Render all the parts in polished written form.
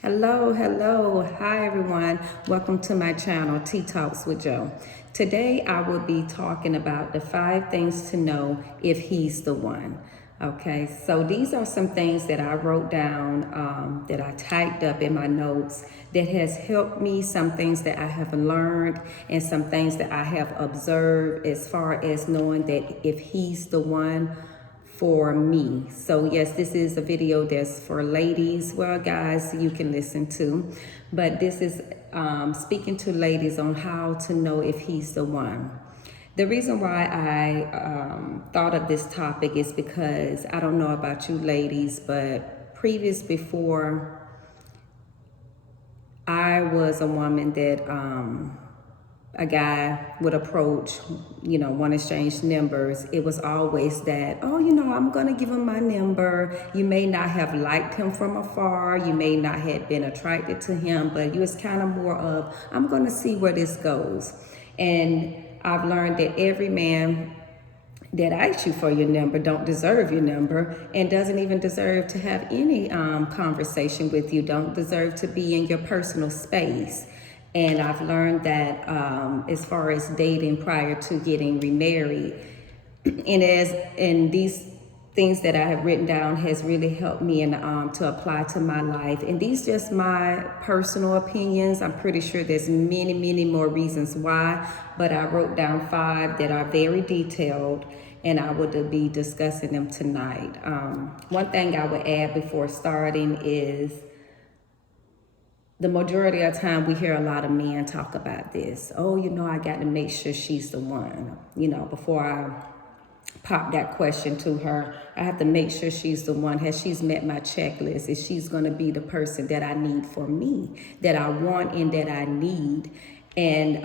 Hello. Hi, everyone. Welcome to my channel, Tea Talks with Joe. Today, I will be talking about the 5 things to know if he's the one. Okay, so these are some things that I wrote down, that I typed up in my notes that has helped me, some things that I have learned, and some things that I have observed as far as knowing that if he's the one for me. So yes, this is a video that's for ladies. Well, guys, you can listen to, but this is speaking to ladies on how to know if he's the one. The reason why I thought of this topic is because I don't know about you ladies, but before I was a woman that a guy would approach, want to exchange numbers, it was always that, oh, I'm going to give him my number. You may not have liked him from afar. You may not have been attracted to him, but you was kind of more of, I'm going to see where this goes. And I've learned that every man that asks you for your number don't deserve your number and doesn't even deserve to have any conversation with you, don't deserve to be in your personal space. And I've learned that as far as dating prior to getting remarried, and these things that I have written down has really helped me to apply to my life. And these just my personal opinions. I'm pretty sure there's many more reasons why, but I wrote down 5 that are very detailed, and I would be discussing them tonight. One thing I would add before starting is the majority of the time we hear a lot of men talk about this. Oh, I got to make sure she's the one. Before I pop that question to her, I have to make sure she's the one. Has she's met my checklist? Is she's going to be the person that I need for me, that I want and that I need? And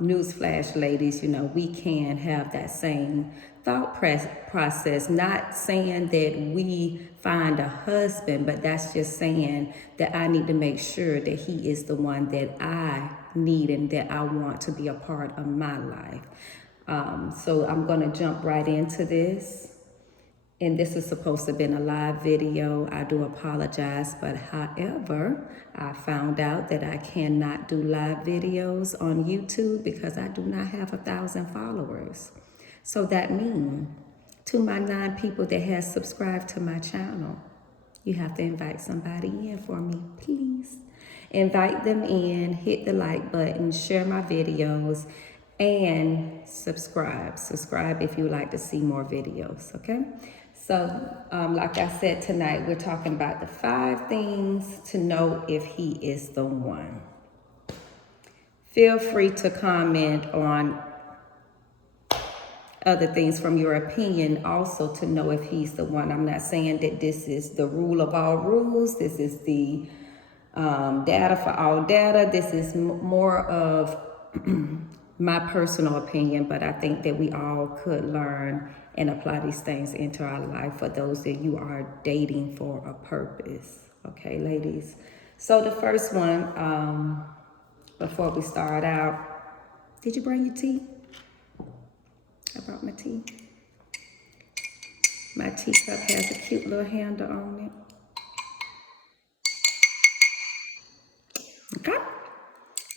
newsflash, ladies, we can have that same thought process. Not saying that we find a husband, but that's just saying that I need to make sure that he is the one that I need and that I want to be a part of my life. So I'm going to jump right into this. And this is supposed to have been a live video. I do apologize, but however, I found out that I cannot do live videos on YouTube because I do not have 1,000 followers. So that means to my 9 people that has subscribed to my channel, you have to invite somebody in for me, please. Invite them in, hit the like button, share my videos, and subscribe. Subscribe if you would like to see more videos, okay? So, like I said, tonight we're talking about the 5 things to know if he is the one. Feel free to comment on other things from your opinion also to know if he's the one. I'm not saying that this is the rule of all rules. This is the data for all data. This is more of my personal opinion, but I think that we all could learn and apply these things into our life for those that you are dating for a purpose. Okay, ladies. So the first one, before we start out, did you bring your tea? I brought my tea. My teacup has a cute little handle on it. Okay.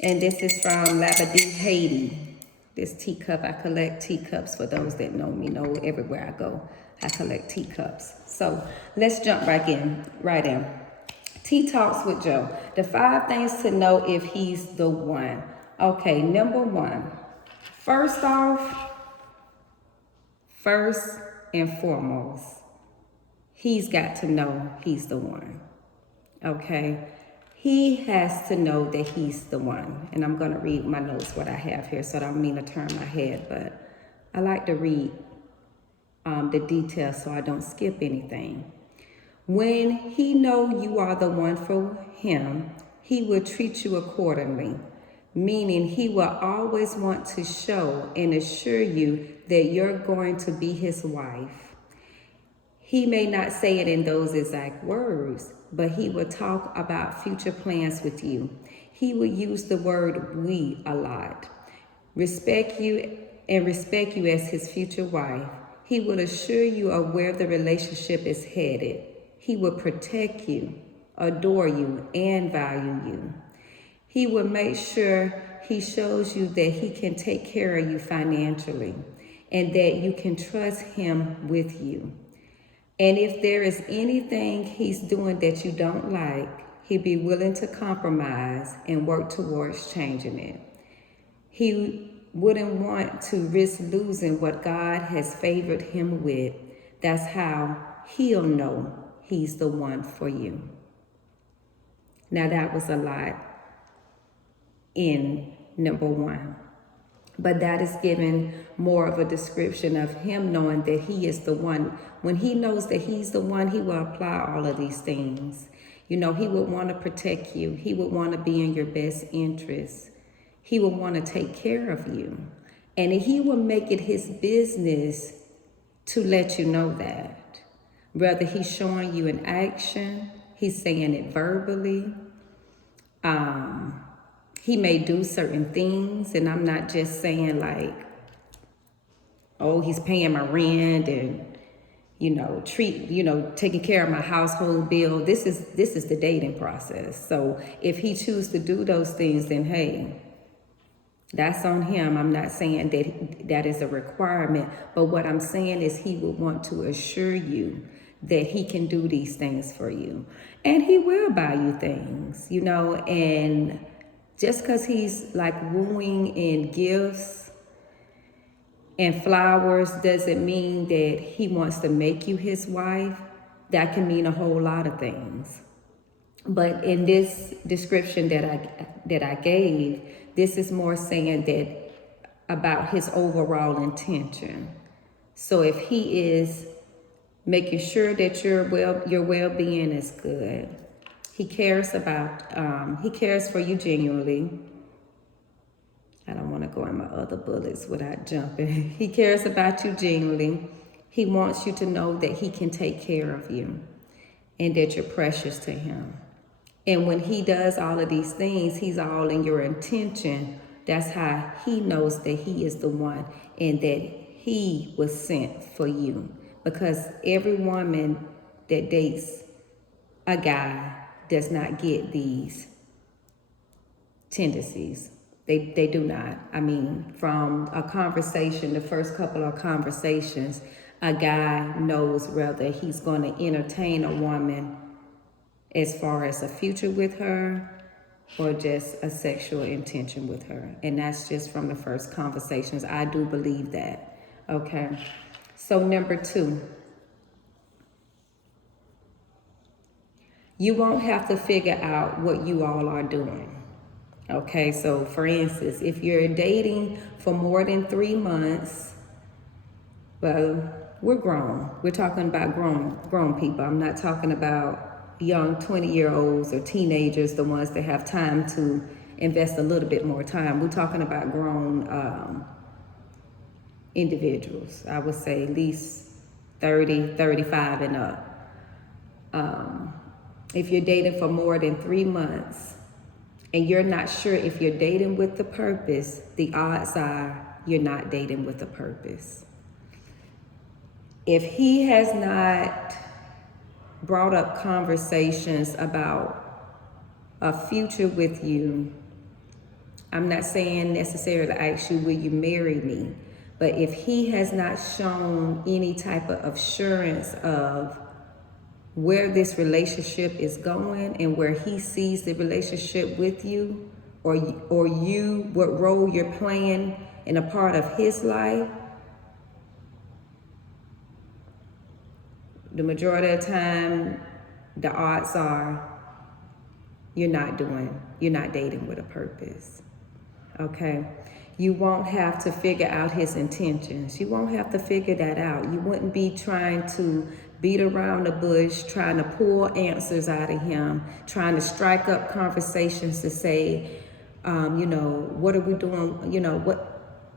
And this is from Labadee, Haiti. This teacup, I collect teacups for those that know me, know everywhere I go, I collect teacups. So let's jump right in. Tea Talks with Joe. The 5 things to know if he's the one. Okay, number 1. First off, first and foremost, he's got to know he's the one. Okay? He has to know that he's the one. And I'm going to read my notes, what I have here, so I don't mean to turn my head, but I like to read the details so I don't skip anything. When he know you are the one for him, he will treat you accordingly, meaning he will always want to show and assure you that you're going to be his wife. He may not say it in those exact words, but he will talk about future plans with you. He will use the word we a lot. Respect you as his future wife. He will assure you of where the relationship is headed. He will protect you. adore you, and value you. He will make sure he shows you that he can take care of you financially and that you can trust him with you. And if there is anything he's doing that you don't like, he'd be willing to compromise and work towards changing it. He wouldn't want to risk losing what God has favored him with. That's how he'll know he's the one for you. Now that was a lot in number 1. But that is giving more of a description of him knowing that he is the one. When he knows that he's the one, he will apply all of these things. You know, he would want to protect you. He would want to be in your best interest. He would want to take care of you. And he will make it his business to let you know that. Whether he's showing you in action, he's saying it verbally. He may do certain things, and I'm not just saying like, oh, he's paying my rent and, taking care of my household bill. This is the dating process. So if he chooses to do those things, then hey, that's on him. I'm not saying that is a requirement, but what I'm saying is he would want to assure you that he can do these things for you. And he will buy you things, and just because he's like wooing in gifts and flowers doesn't mean that he wants to make you his wife. That can mean a whole lot of things. But in this description that I gave, this is more saying that about his overall intention. So if he is making sure that your well-being is good, he cares for you genuinely. I don't want to go in my other bullets without jumping. He cares about you genuinely. He wants you to know that he can take care of you and that you're precious to him. And when he does all of these things, he's all in your intention. That's how he knows that he is the one and that he was sent for you. Because every woman that dates a guy does not get these tendencies. They do not. I mean, from a conversation, the first couple of conversations, a guy knows whether he's going to entertain a woman as far as a future with her or just a sexual intention with her. And that's just from the first conversations. I do believe that. Okay. So number 2, you won't have to figure out what you all are doing. Okay, so for instance, if you're dating for more than 3 months, well, we're grown. We're talking about grown people. I'm not talking about young 20-year-olds or teenagers, the ones that have time to invest a little bit more time. We're talking about grown individuals. I would say at least 30, 35 and up. If you're dating for more than 3 months and you're not sure if you're dating with the purpose, the odds are you're not dating with a purpose. If he has not brought up conversations about a future with you, I'm not saying necessarily to ask you, will you marry me? But if he has not shown any type of assurance of where this relationship is going and where he sees the relationship with you, or you, what role you're playing in a part of his life, the majority of the time, the odds are you're not dating with a purpose. Okay? You won't have to figure out his intentions. You won't have to figure that out. You wouldn't be trying to beat around the bush, trying to pull answers out of him, trying to strike up conversations to say, what are we doing?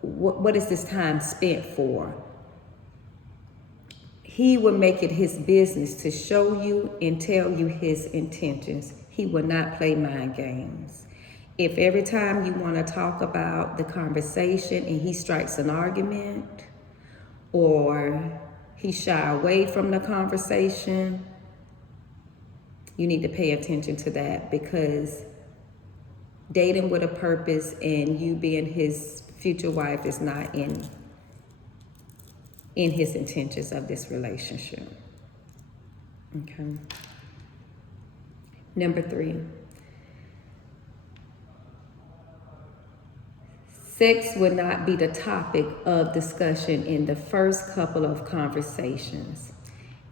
What is this time spent for? He will make it his business to show you and tell you his intentions. He will not play mind games. If every time you want to talk about the conversation and he strikes an argument, or he shy away from the conversation, You need to pay attention to that, because dating with a purpose and you being his future wife is not in his intentions of this relationship. Okay. Number 3. Sex would not be the topic of discussion in the first couple of conversations.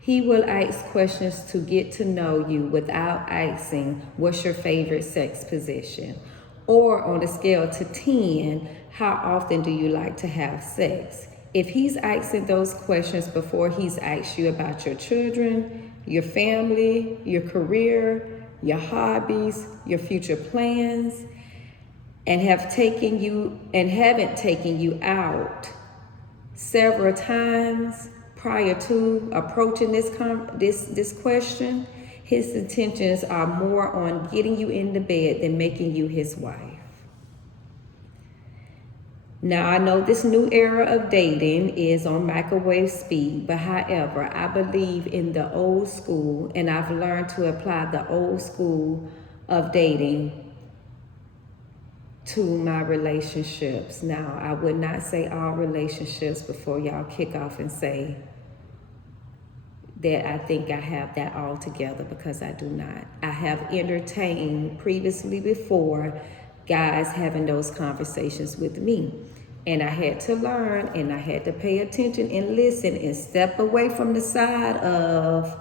He will ask questions to get to know you without asking, what's your favorite sex position? Or on a scale to 10, how often do you like to have sex? If he's asking those questions before he's asked you about your children, your family, your career, your hobbies, your future plans, and haven't taken you out several times prior to approaching this question, his intentions are more on getting you in the bed than making you his wife. Now, I know this new era of dating is on microwave speed, but however, I believe in the old school, and I've learned to apply the old school of dating to my relationships. Now, I would not say all relationships before y'all kick off and say that I think I have that all together, because I do not. I have entertained previously before guys having those conversations with me. And I had to learn, and I had to pay attention and listen and step away from the side of,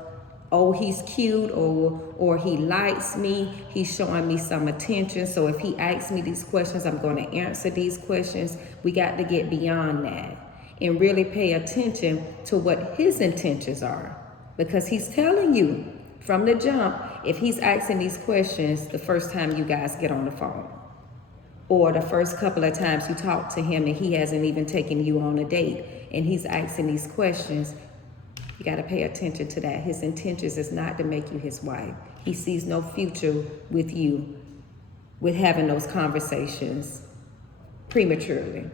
oh, he's cute, or he likes me, he's showing me some attention, so if he asks me these questions, I'm going to answer these questions. We got to get beyond that and really pay attention to what his intentions are, because he's telling you from the jump, if he's asking these questions the first time you guys get on the phone, or the first couple of times you talk to him and he hasn't even taken you on a date and he's asking these questions, you got to pay attention to that. His intentions is not to make you his wife. He sees no future with you, with having those conversations prematurely.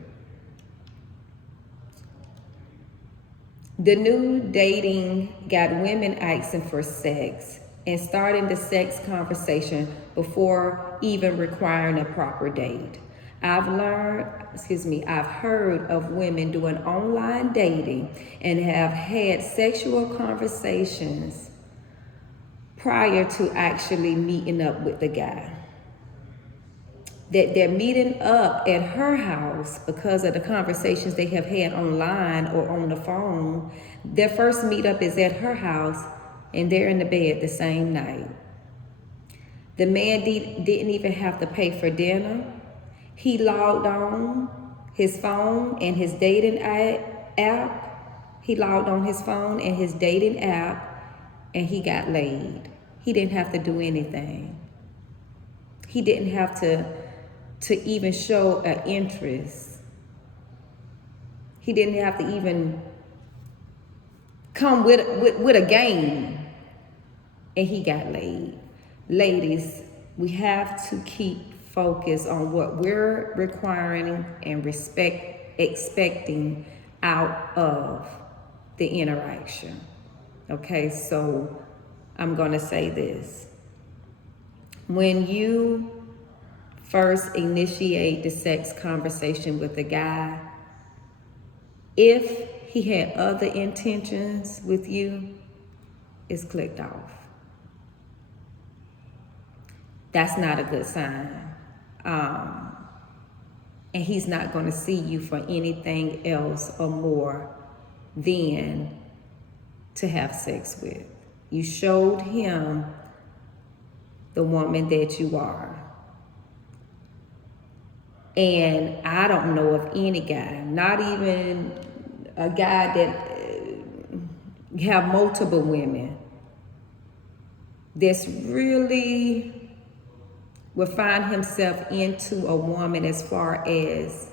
The new dating got women asking for sex and starting the sex conversation before even requiring a proper date. I've heard of women doing online dating and have had sexual conversations prior to actually meeting up with the guy. That they're meeting up at her house because of the conversations they have had online or on the phone. Their first meetup is at her house and they're in the bed the same night. The man didn't even have to pay for dinner. He logged on his phone and his dating app. He logged on his phone and his dating app and he got laid. He didn't have to do anything. He didn't have to even show an interest. He didn't have to even come with a game, and he got laid. Ladies, we have to keep focus on what we're requiring and expecting out of the interaction. Okay, so I'm gonna say this. When you first initiate the sex conversation with a guy, if he had other intentions with you, it's clicked off. That's not a good sign. And he's not going to see you for anything else or more than to have sex with. You showed him the woman that you are. And I don't know of any guy, not even a guy that have multiple women, that's really will find himself into a woman as far as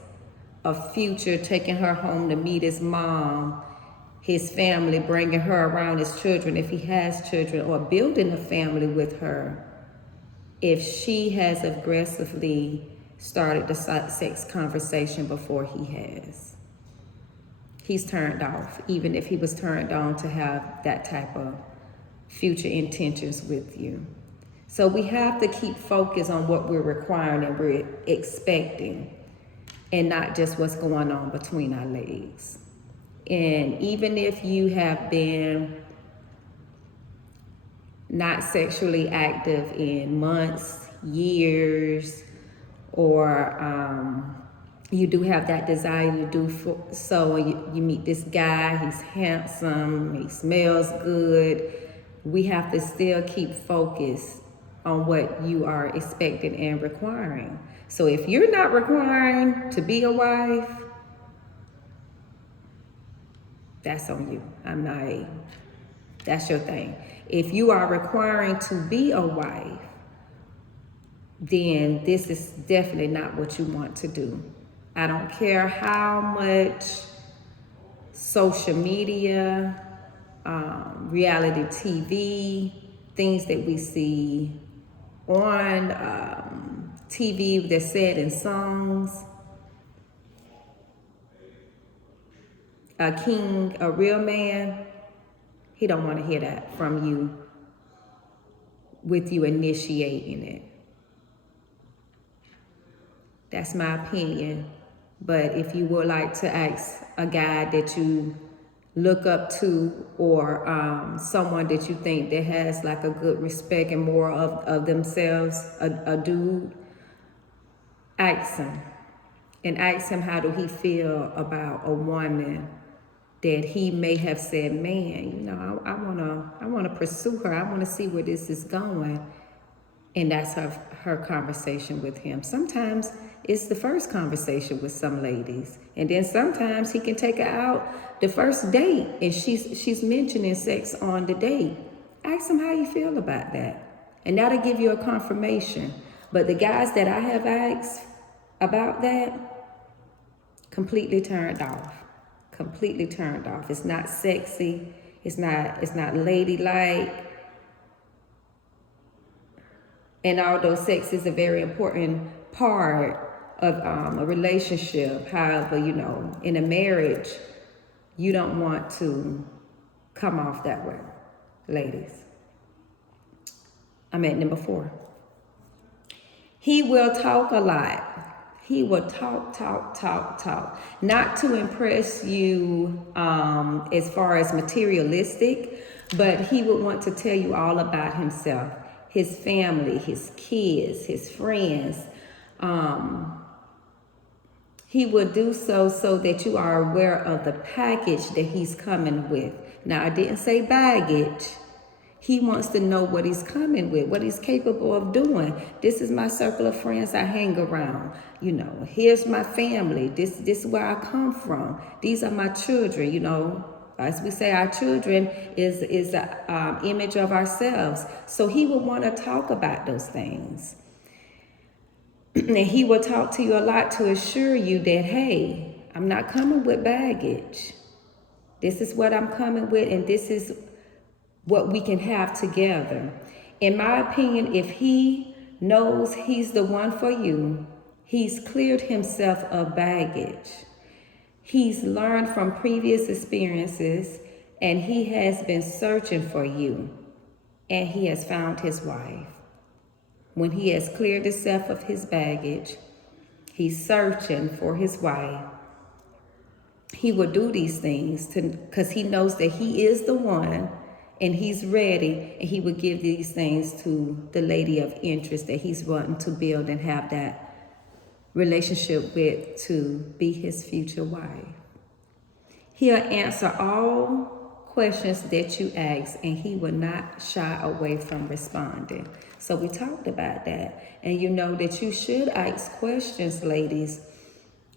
a future, taking her home to meet his mom, his family, bringing her around his children if he has children, or building a family with her, if she has aggressively started the sex conversation before he has. He's turned off, even if he was turned on to have that type of future intentions with you. So we have to keep focused on what we're requiring and we're expecting, and not just what's going on between our legs. And even if you have been not sexually active in months, years, or you do have that desire to do so, you meet this guy, he's handsome, he smells good, we have to still keep focused on what you are expecting and requiring. So if you're not requiring to be a wife, that's on you. That's your thing. If you are requiring to be a wife, then this is definitely not what you want to do. I don't care how much social media, reality TV, things that we see on TV that's said in songs. A king, a real man, he don't want to hear that from you with you initiating it. That's my opinion. But if you would like to ask a guy that you look up to, or someone that you think that has like a good respect and more of themselves, a dude, ask him. And ask him, how do he feel about a woman that he may have said, man, you know, I wanna pursue her. I wanna see where this is going. And that's her conversation with him. Sometimes it's the first conversation with some ladies. And then sometimes he can take her out the first date and she's mentioning sex on the date. Ask him how you feel about that. And that'll give you a confirmation. But the guys that I have asked about that, completely turned off. Completely turned off. It's not sexy. It's not ladylike. And although sex is a very important part of a relationship, however, you know, in a marriage, you don't want to come off that way, ladies. I'm at number 4. He will talk a lot. He will talk. Not to impress you as far as materialistic, but he would want to tell you all about himself, his family, his kids, his friends. He will do so that you are aware of the package that he's coming with. Now, I didn't say baggage. He wants to know what he's coming with, what he's capable of doing. This is my circle of friends I hang around. You know, here's my family. This is where I come from. These are my children. You know, as we say, our children is an image of ourselves. So he will want to talk about those things. And he will talk to you a lot to assure you that, hey, I'm not coming with baggage. This is what I'm coming with, and this is what we can have together. In my opinion, if he knows he's the one for you, he's cleared himself of baggage. He's learned from previous experiences, and he has been searching for you, and he has found his wife. When he has cleared himself of his baggage, he's searching for his wife. He will do these things because he knows that he is the one, and he's ready, and he would give these things to the lady of interest that he's wanting to build and have that relationship with, to be his future wife. He'll answer all questions that you ask, and he will not shy away from responding. So we talked about that. And you know that you should ask questions, ladies,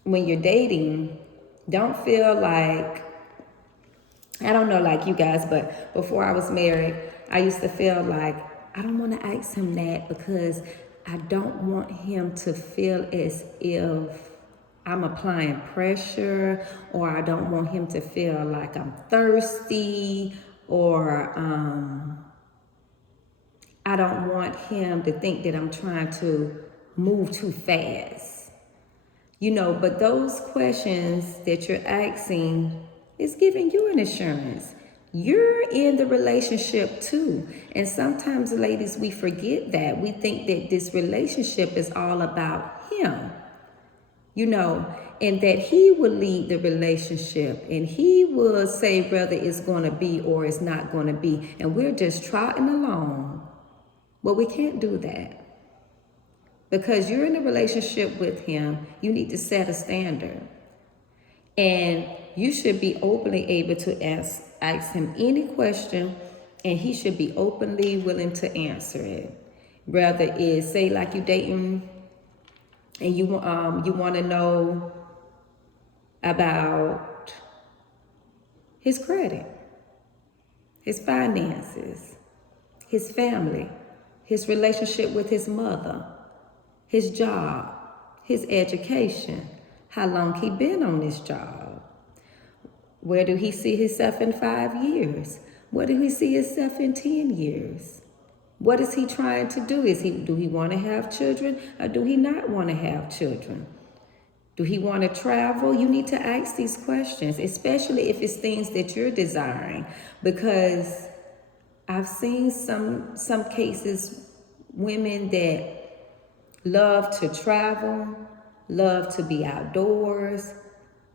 when you're dating. Don't feel like, I don't know like you guys, but before I was married, I used to feel like I don't want to ask him that because I don't want him to feel as if I'm applying pressure, or I don't want him to feel like I'm thirsty, or I don't want him to think that I'm trying to move too fast. You know, but those questions that you're asking is giving you an assurance. You're in the relationship too. And sometimes, ladies, we forget that. We think that this relationship is all about him, and that he will lead the relationship and he will say whether it's going to be or it's not going to be. And we're just trotting along. Well, we can't do that. Because you're in a relationship with him, you need to set a standard. And you should be openly able to ask him any question, and he should be openly willing to answer it. Rather is, say, like you dating and you want to know about his credit, his finances, his family, his relationship with his mother, his job, his education, how long he been on this job, where do he see himself in 5 years, where do he see himself in 10 years, what is he trying to do? Do he want to have children or do he not want to have children? Do he want to travel? You need to ask these questions, especially if it's things that you're desiring, because I've seen some cases, women that love to travel, love to be outdoors,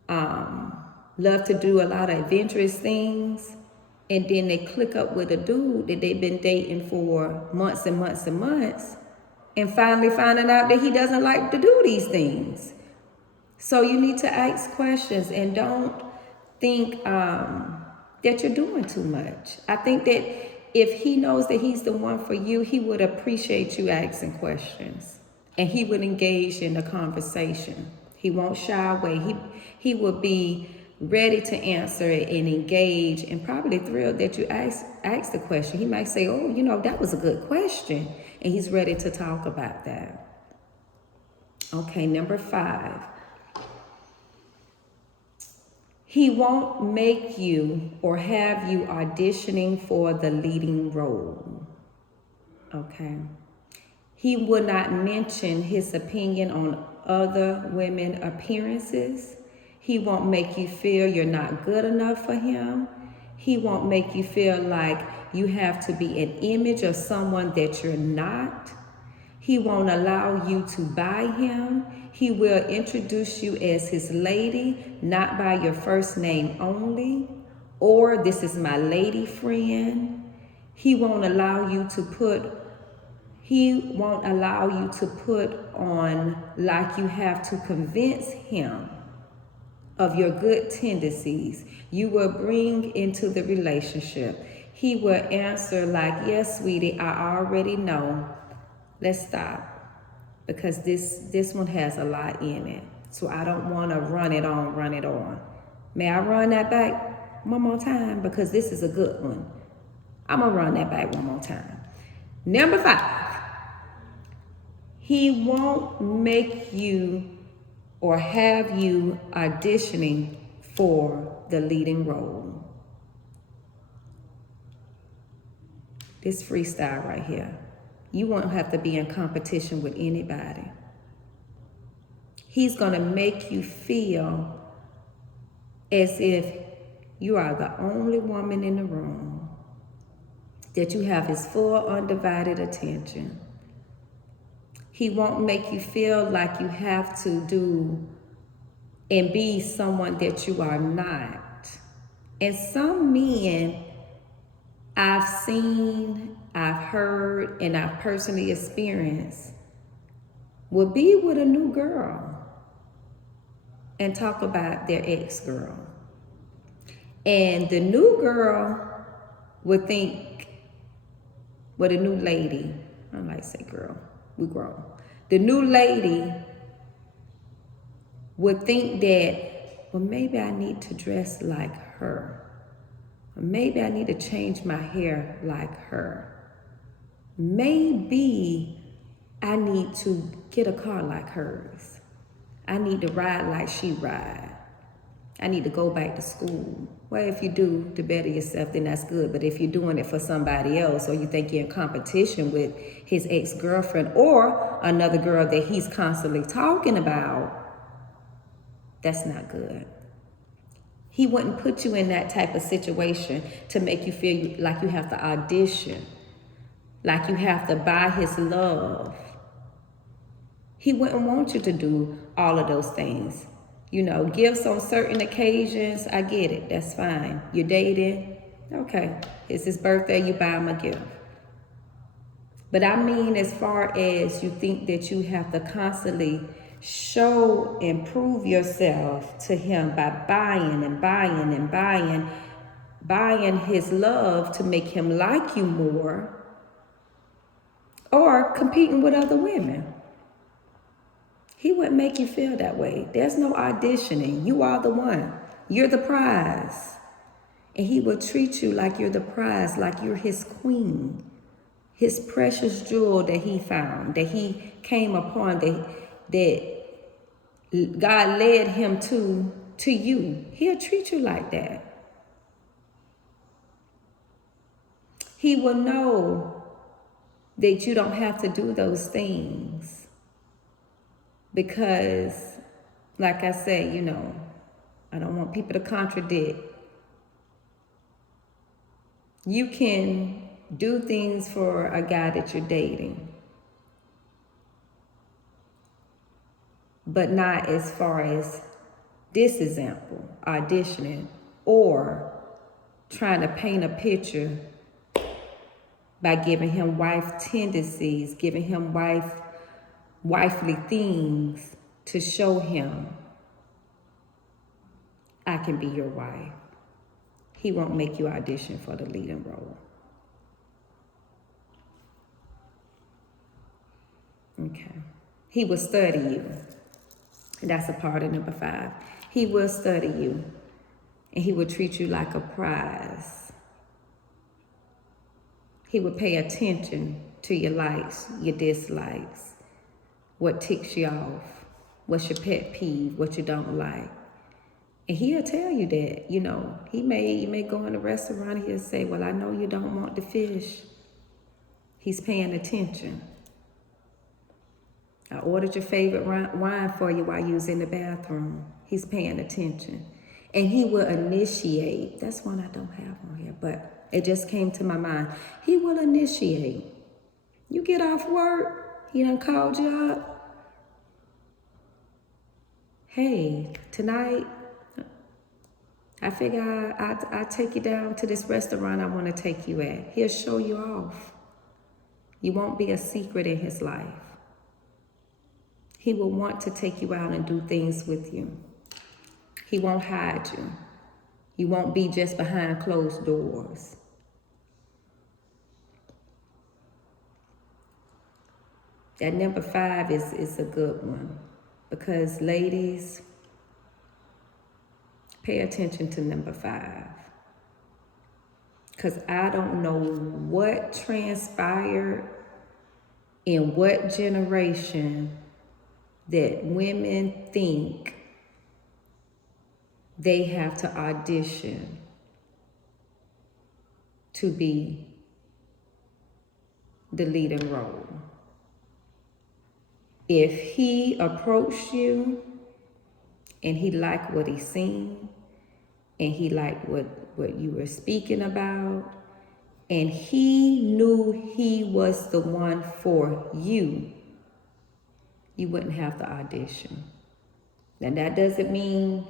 love to do a lot of adventurous things, and then they click up with a dude that they've been dating for months and months and months, and finally finding out that he doesn't like to do these things. So you need to ask questions and don't think that you're doing too much. I think that if he knows that he's the one for you, he would appreciate you asking questions and he would engage in the conversation. He won't shy away. He will be ready to answer it and engage, and probably thrilled that you ask the question. He might say, oh, that was a good question. And he's ready to talk about that. Okay, number 5. He won't make you or have you auditioning for the leading role. Okay. He will not mention his opinion on other women's appearances. He won't make you feel you're not good enough for him. He won't make you feel like you have to be an image of someone that you're not. He won't allow you to buy him. He will introduce you as his lady, not by your first name only, or this is my lady friend. He won't allow you to put on like you have to convince him of your good tendencies you will bring into the relationship. He will answer like, yes, sweetie, I already know. Let's stop, because this one has a lot in it. So I don't want to run it on. May I run that back one more time? Because this is a good one. I'm going to run that back one more time. Number 5. He won't make you or have you auditioning for the leading role. This freestyle right here. You won't have to be in competition with anybody. He's going to make you feel as if you are the only woman in the room, that you have his full undivided attention. He won't make you feel like you have to do and be someone that you are not. And some men I've seen, I've heard, and I've personally experienced will be with a new girl and talk about their ex-girl. And the new girl would think, well, the new lady, I might say girl, we grown. The new lady would think that, well, maybe I need to dress like her. Or maybe I need to change my hair like her. Maybe I need to get a car like hers. I need to ride like she ride. I need to go back to school. Well, if you do to better yourself, then that's good. But if you're doing it for somebody else, or you think you're in competition with his ex-girlfriend or another girl that he's constantly talking about, that's not good. He wouldn't put you in that type of situation to make you feel like you have to audition, like you have to buy his love. He wouldn't want you to do all of those things. You know, gifts on certain occasions, I get it. That's fine. You're dating, okay. It's his birthday, you buy him a gift. But I mean, as far as you think that you have to constantly show and prove yourself to him by buying and buying and buying his love to make him like you more, or competing with other women. He wouldn't make you feel that way. There's no auditioning. You are the one. You're the prize. And he will treat you like you're the prize, like you're his queen. His precious jewel that he found, that he came upon, that God led him to you. He'll treat you like that. He will know that you don't have to do those things. Because, like I say, you know, I don't want people to contradict. You can do things for a guy that you're dating, but not as far as this example, auditioning, or trying to paint a picture by giving him wife tendencies, giving him wifely things to show him, I can be your wife. He won't make you audition for the leading role. Okay. He will study you. That's a part of number 5. He will study you. And he will treat you like a prize. He will pay attention to your likes, your dislikes, what ticks you off, what's your pet peeve, what you don't like. And he'll tell you that, you know, you may go in a restaurant and he'll say, well, I know you don't want the fish. He's paying attention. I ordered your favorite wine for you while you was in the bathroom. He's paying attention. And he will initiate. That's one I don't have on here, but it just came to my mind. He will initiate. You get off work, he done called you up. Hey, tonight, I figure I'll take you down to this restaurant I want to take you at. He'll show you off. You won't be a secret in his life. He will want to take you out and do things with you. He won't hide you. You won't be just behind closed doors. That number 5 is a good one, because ladies, pay attention to number 5. Because I don't know what transpired in what generation that women think they have to audition to be the leading role. If he approached you and he liked what he seen, and he liked what you were speaking about, and he knew he was the one for you, you wouldn't have to audition. And that doesn't mean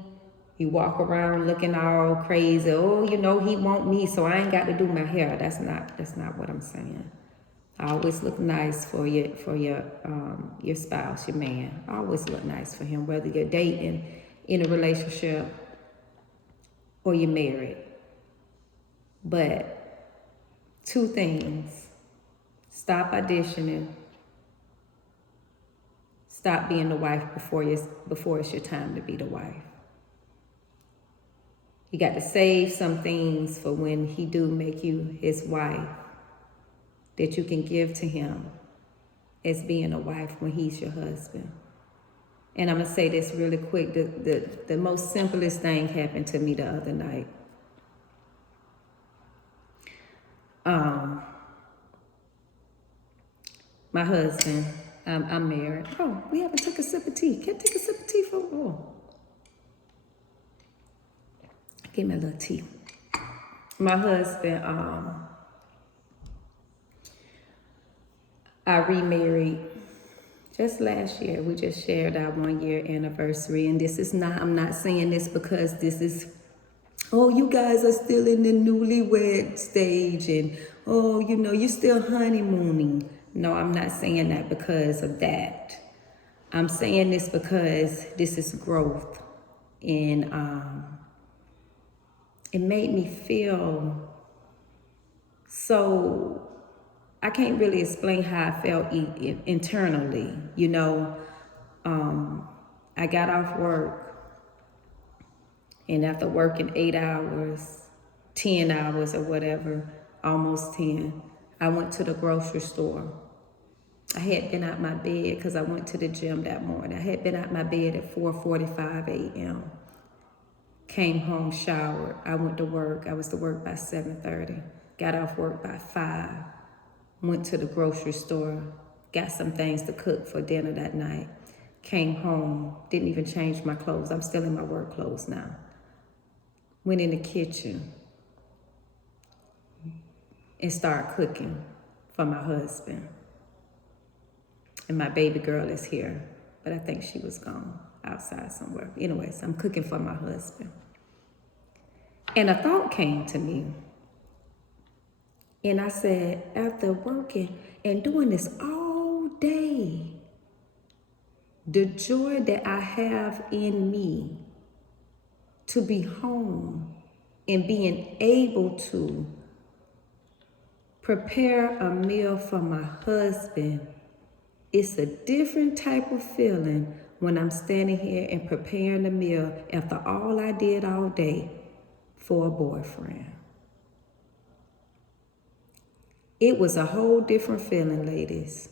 you walk around looking all crazy. Oh, you know, he want me, so I ain't got to do my hair. That's not what I'm saying. Always look nice for your spouse, your man. Always look nice for him, whether you're dating, in a relationship, or you're married. But 2 things: stop auditioning. Stop being the wife before it's your time to be the wife. You got to save some things for when he do make you his wife, that you can give to him as being a wife when he's your husband. And I'm going to say this really quick. The most simplest thing happened to me the other night. My husband, I'm married. Oh, we haven't took a sip of tea. Can't take a sip of tea for, Give me a little tea. My husband, I remarried just last year. We just shared our 1-year anniversary. And this is not, I'm not saying this because this is, oh, you guys are still in the newlywed stage and, oh, you know, you're still honeymooning. No, I'm not saying that because of that. I'm saying this because this is growth. And it made me feel so, I can't really explain how I felt internally, you know. I got off work, and after working 8 hours, 10 hours or whatever, almost 10, I went to the grocery store. I had been out my bed because I went to the gym that morning. I had been out my bed at 4:45 a.m. Came home, showered. I went to work. I was to work by 7:30. Got off work by 5. Went to the grocery store. Got some things to cook for dinner that night. Came home. Didn't even change my clothes. I'm still in my work clothes now. Went in the kitchen and started cooking for my husband. And my baby girl is here, but I think she was gone outside somewhere. Anyways, I'm cooking for my husband. And a thought came to me. And I said, after working and doing this all day, the joy that I have in me to be home and being able to prepare a meal for my husband, it's a different type of feeling when I'm standing here and preparing a meal after all I did all day for a boyfriend. It was a whole different feeling, ladies.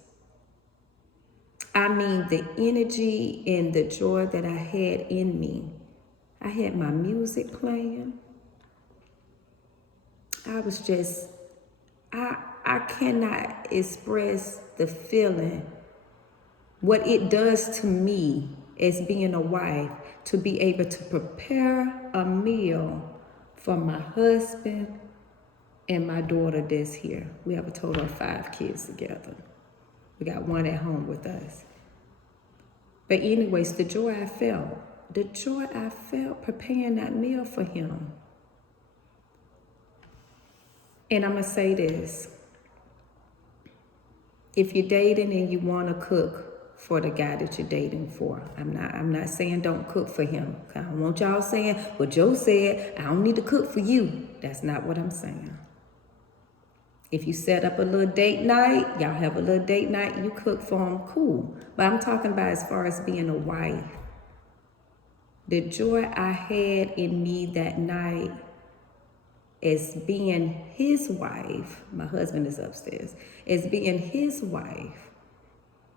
I mean, the energy and the joy that I had in me. I had my music playing. I was just, I cannot express the feeling, what it does to me as being a wife, to be able to prepare a meal for my husband and my daughter that's here. We have a total of 5 kids together. We got 1 at home with us. But anyways, the joy I felt preparing that meal for him. And I'm gonna say this. If you're dating and you wanna cook for the guy that you're dating for, I'm not saying don't cook for him. I don't want y'all saying, well, Joe said, I don't need to cook for you. That's not what I'm saying. If you set up a little date night, y'all have a little date night, you cook for him, cool. But I'm talking about as far as being a wife. The joy I had in me that night as being his wife, my husband is upstairs, as being his wife,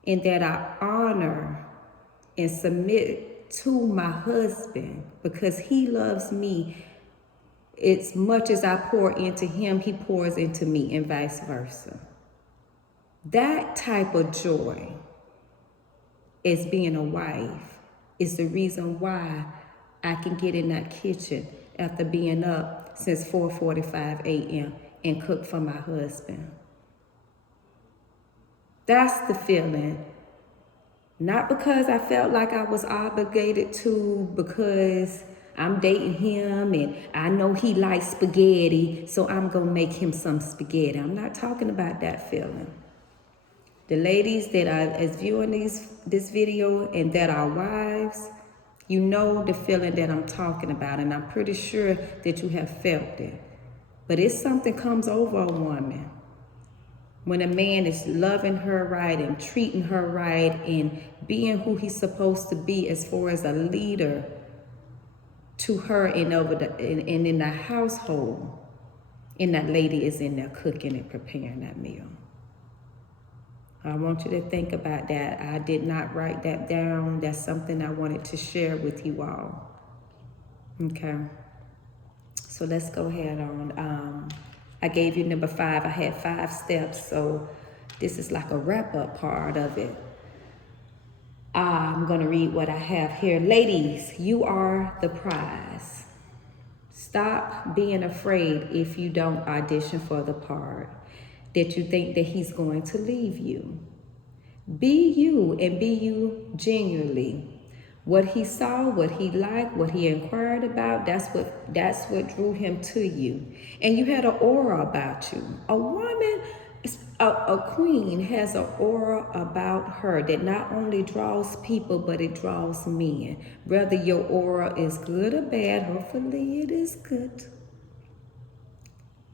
and that I honor and submit to my husband because he loves me as much as I pour into him, he pours into me, and vice versa. That type of joy as being a wife is the reason why I can get in that kitchen after being up since 4:45 a.m. and cook for my husband. That's the feeling. Not because I felt like I was obligated to, because I'm dating him and I know he likes spaghetti, so I'm gonna make him some spaghetti. I'm not talking about that feeling. The ladies that are viewing this video and that are wives, you know the feeling that I'm talking about, and I'm pretty sure that you have felt it. But it's something comes over a woman when a man is loving her right and treating her right and being who he's supposed to be as far as a leader to her and in the household, and that lady is in there cooking and preparing that meal. I want you to think about that. I did not write that down. That's something I wanted to share with you all. Okay. So let's go ahead on. I gave you number 5. I had 5 steps. So this is like a wrap-up part of it. I'm going to read what I have here. Ladies, you are the prize. Stop being afraid if you don't audition for the part, that you think that he's going to leave you. Be you, and be you genuinely. What he saw, what he liked, what he inquired about, that's what drew him to you. And you had an aura about you. A woman, a queen has an aura about her that not only draws people, but it draws men. Whether your aura is good or bad, hopefully it is good.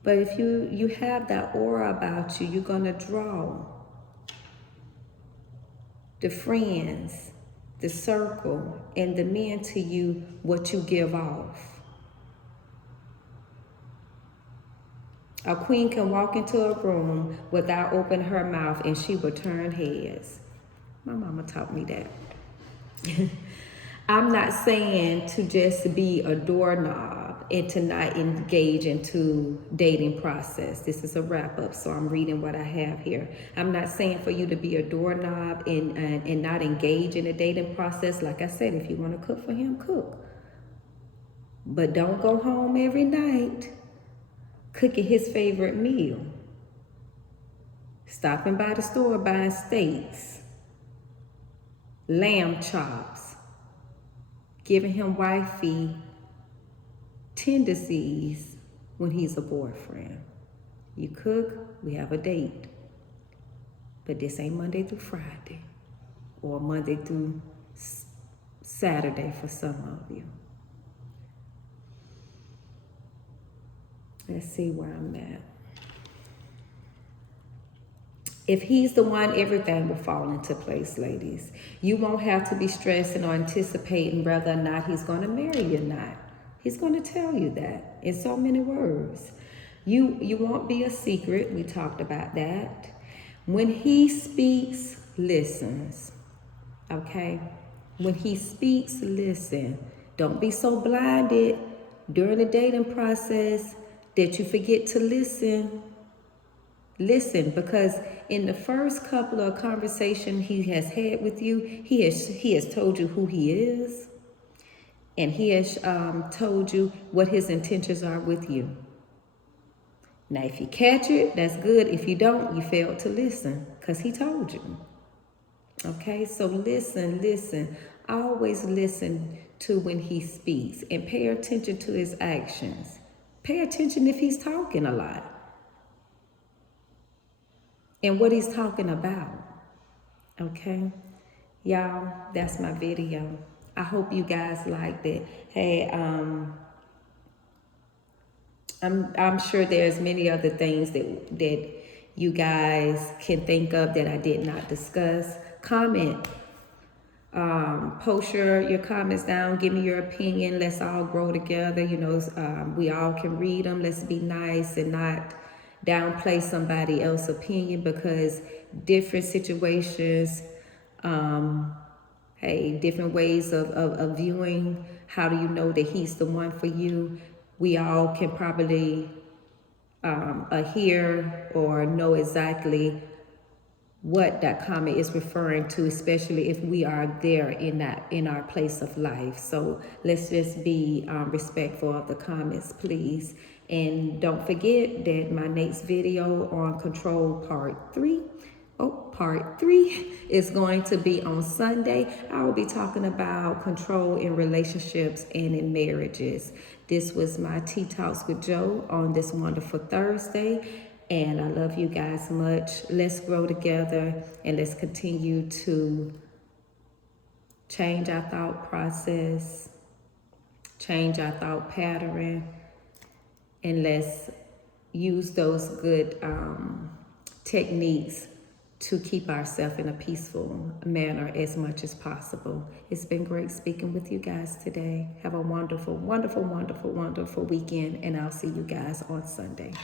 But if you have that aura about you, you're gonna draw the friends, the circle, and the men to you what you give off. A queen can walk into a room without opening her mouth and she will turn heads. My mama taught me that. I'm not saying to just be a doorknob and to not engage into dating process. This is a wrap up, so I'm reading what I have here. I'm not saying for you to be a doorknob and not engage in a dating process. Like I said, if you want to cook for him, cook. But don't go home every night cooking his favorite meal. Stopping by the store buying steaks, lamb chops, giving him wifey tendencies when he's a boyfriend. You cook, we have a date. But this ain't Monday through Friday or Monday through Saturday for some of you. Let's see where I'm at. If he's the one, everything will fall into place, ladies. You won't have to be stressing or anticipating whether or not he's going to marry you or not. He's going to tell you that in so many words. You won't be a secret. We talked about that. When he speaks, listens. Okay? When he speaks, listen. Don't be so blinded during the dating process that you forget to listen. Listen, because in the first couple of conversations he has had with you, he has told you who he is, and he has told you what his intentions are with you. Now, if you catch it, that's good. If you don't, you failed to listen because he told you. Okay, so listen. Always listen to when he speaks and pay attention to his actions. Pay attention if he's talking a lot and what he's talking about. Okay, y'all, that's my video. I hope you guys liked it. Hey, I'm sure there's many other things that you guys can think of that I did not discuss. Comment. Post your comments down. Give me your opinion. Let's all grow together. You know, we all can read them. Let's be nice and not downplay somebody else's opinion, because different situations, different ways of viewing. How do you know that he's the one for you? We all can probably hear or know exactly what that comment is referring to, especially if we are there in our place of life. So let's just be respectful of the comments, please. And don't forget that my next video on control part 3 is going to be on Sunday. I will be talking about control in relationships and in marriages. This was my Tea Talks with Joe on this wonderful Thursday. And I love you guys much. Let's grow together and let's continue to change our thought process, change our thought pattern, and let's use those good techniques to keep ourselves in a peaceful manner as much as possible. It's been great speaking with you guys today. Have a wonderful, wonderful, wonderful, wonderful weekend, and I'll see you guys on Sunday.